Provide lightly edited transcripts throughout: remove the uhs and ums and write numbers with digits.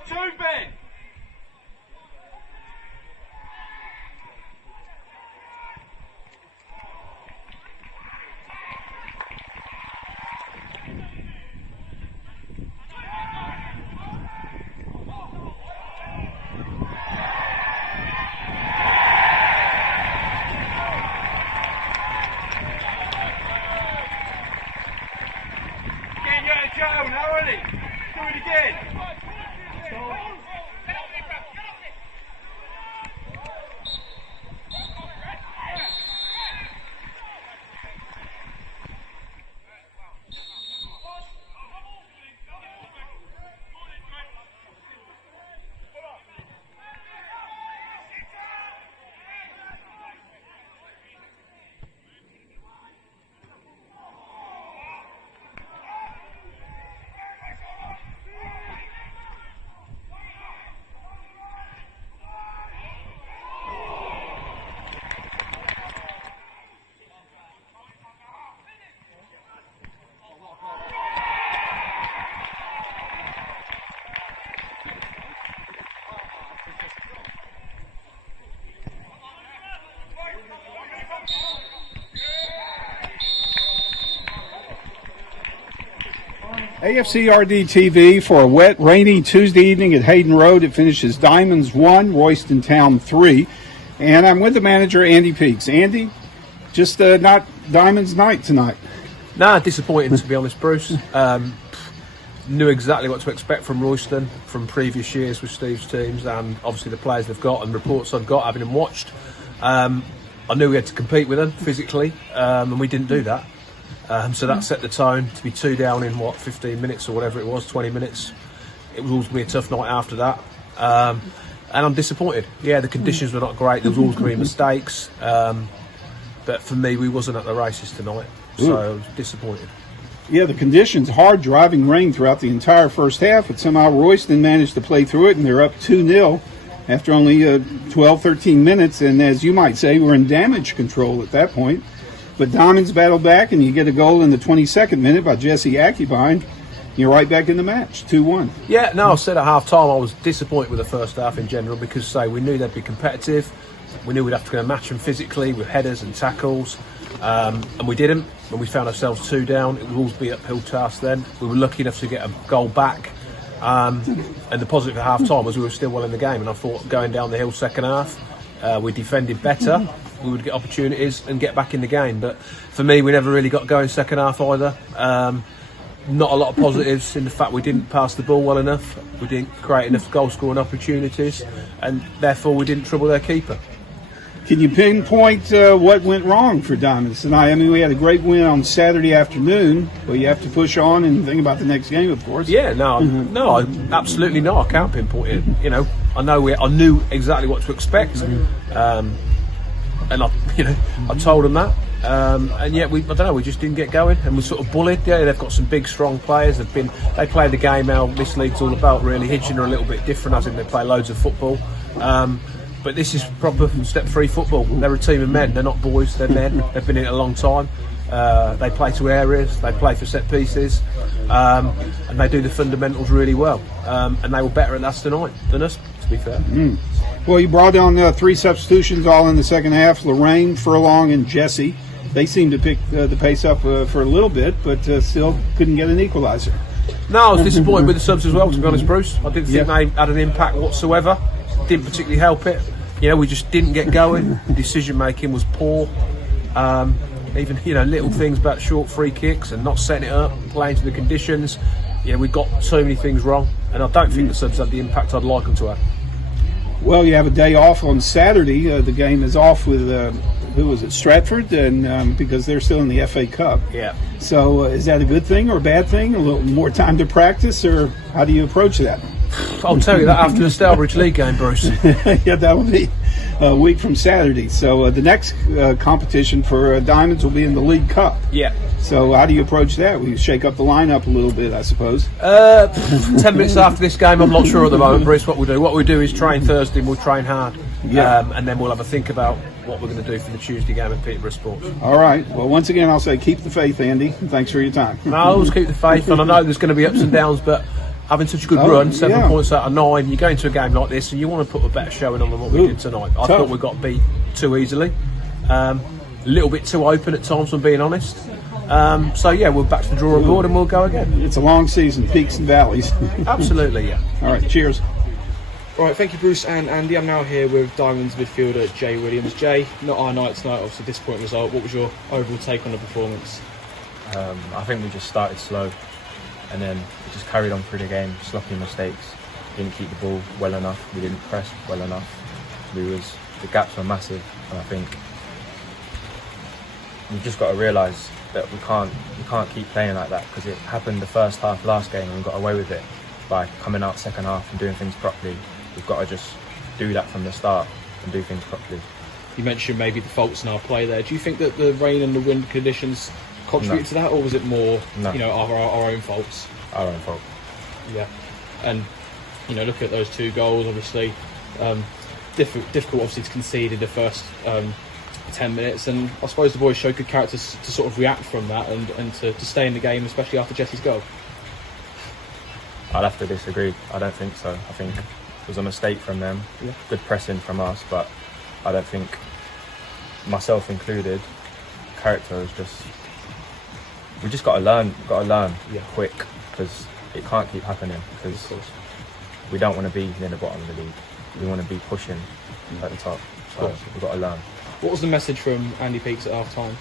got two, Ben. AFCRDTV for a wet, rainy Tuesday evening at Hayden Road. It finishes Diamonds 1, Royston Town 3. And I'm with the manager, Andy Peaks. Andy, just not Diamonds night tonight. Nah, disappointing to be honest, Bruce. Knew exactly what to expect from Royston from previous years with Steve's teams, and obviously the players they've got and reports I've got, having them watched. I knew we had to compete with them physically, and we didn't do that. So that set the tone to be 2 down in 15 minutes or whatever it was, 20 minutes. It was always going to be a tough night after that. And I'm disappointed. Yeah, the conditions were not great. There was always going to be mistakes. But for me, we wasn't at the races tonight. So I was disappointed. Yeah, the conditions, hard driving rain throughout the entire first half, but somehow Royston managed to play through it, and they're up 2-0 after only 12, 13 minutes. And as you might say, we're in damage control at that point. But Diamonds battled back, and you get a goal in the 22nd minute by Jesse Akubuine. You're right back in the match, 2-1. Yeah, no, I said at half-time I was disappointed with the first half in general because, we knew they'd be competitive. We knew we'd have to go and match them physically with headers and tackles. And we didn't. When we found ourselves 2 down, it would always be an uphill task then. We were lucky enough to get a goal back. And the positive at half-time was we were still well in the game. And I thought going down the hill second half, we defended better. We would get opportunities and get back in the game. But for me, we never really got going second half either. Not a lot of positives in the fact we didn't pass the ball well enough. We didn't create enough goal-scoring opportunities. And therefore, we didn't trouble their keeper. Can you pinpoint what went wrong for Diamonds tonight? I mean, we had a great win on Saturday afternoon, but you have to push on and think about the next game, of course. Yeah, no, absolutely not. I can't pinpoint it. You know, I knew exactly what to expect, and I told them that. And yet we just didn't get going, and we sort of bullied. Yeah, they've got some big, strong players. They play the game how this league's all about. Really, Hitchin are a little bit different, as in they play loads of football. But this is proper step 3 football. They're a team of men. They're not boys. They're men. They've been in it a long time. They play to areas. They play for set pieces, and they do the fundamentals really well. And they were better at that tonight than us, to be fair. Well, you brought on 3 substitutions all in the second half. Lorraine, Furlong, and Jesse. They seemed to pick the pace up for a little bit, but still couldn't get an equaliser. No, I was disappointed with the subs as well, to be honest, Bruce. I didn't think they had an impact whatsoever. Didn't particularly help it. We just didn't get going. The decision making was poor. Even little things about short free kicks and not setting it up, playing to the conditions. We got so many things wrong, and I don't think the subs had the impact I'd like them to have. Well, you have a day off on Saturday. The game is off with who was it, Stratford, and because they're still in the FA Cup. Yeah. So is that a good thing or a bad thing? A little more time to practice, or how do you approach that? I'll tell you that after the Stalbridge League game, Bruce. Yeah, that will be a week from Saturday. So the next competition for Diamonds will be in the League Cup. Yeah. So how do you approach that? We shake up the lineup a little bit, I suppose. 10 minutes after this game, I'm not sure at the moment, Bruce, what we'll do. What we do is train Thursday and we'll train hard. Yeah. And then we'll have a think about what we're going to do for the Tuesday game at Peterborough Sports. All right. Well, once again, I'll say keep the faith, Andy. Thanks for your time. No, I'll always keep the faith, and I know there's going to be ups and downs, but having such a good Oh, run, 7 yeah. points out of 9. You go into a game like this and you want to put a better showing on than what we Ooh, did tonight. I tough. thought we got beat too easily. A little bit too open at times, I'm being honest. So yeah, we're back to the drawing board and we'll go again. It's a long season, peaks and valleys. Absolutely, yeah. All right, cheers. Right, thank you, Bruce and Andy. I'm now here with Diamonds midfielder Jay Williams. Jay, not our night tonight, obviously disappointing result. What was your overall take on the performance? I think we just started slow and then we just carried on through the game, sloppy mistakes, didn't keep the ball well enough, we didn't press well enough. The gaps were massive, and I think we've just got to realise that we can't keep playing like that, because it happened the first half last game and we got away with it by coming out second half and doing things properly. We've got to just do that from the start and do things properly. You mentioned maybe the faults in our play there. Do you think that the rain and the wind conditions contributed to that, or was it more, No. our own faults? Our own fault. Yeah, and look at those 2 goals. Obviously, difficult obviously to concede in the first 10 minutes, and I suppose the boys showed good character to sort of react from that and to stay in the game, especially after Jesse's goal. I'd have to disagree. I don't think so. I think it was a mistake from them. Yeah. Good pressing from us, but I don't think, myself included, character is just. We just got to learn. Yeah. Quick, because it can't keep happening. Because we don't want to be near the bottom of the league. We want to be pushing at the top. So we've got to learn. What was the message from Andy Peaks at half time?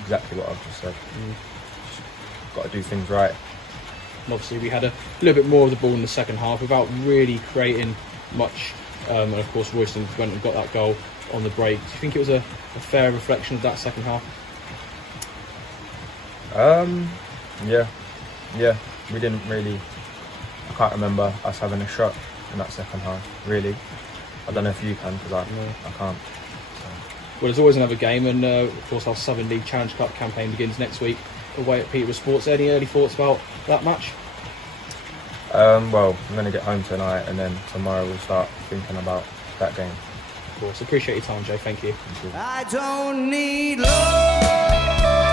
Exactly what I've just said. Just got to do things right. And obviously, we had a little bit more of the ball in the second half without really creating much. And of course, Royston went and got that goal on the break. Do you think it was a fair reflection of that second half? Yeah. We didn't really. I can't remember us having a shot in that second half. Really, I don't know if you can, because I can't. Well, there's always another game, and of course, our Southern League Challenge Cup campaign begins next week away at Peterborough Sports. Any early thoughts about that match? Well, I'm going to get home tonight, and then tomorrow we'll start thinking about that game. Of course, appreciate your time, Jay. Thank you. Thank you. I don't need love.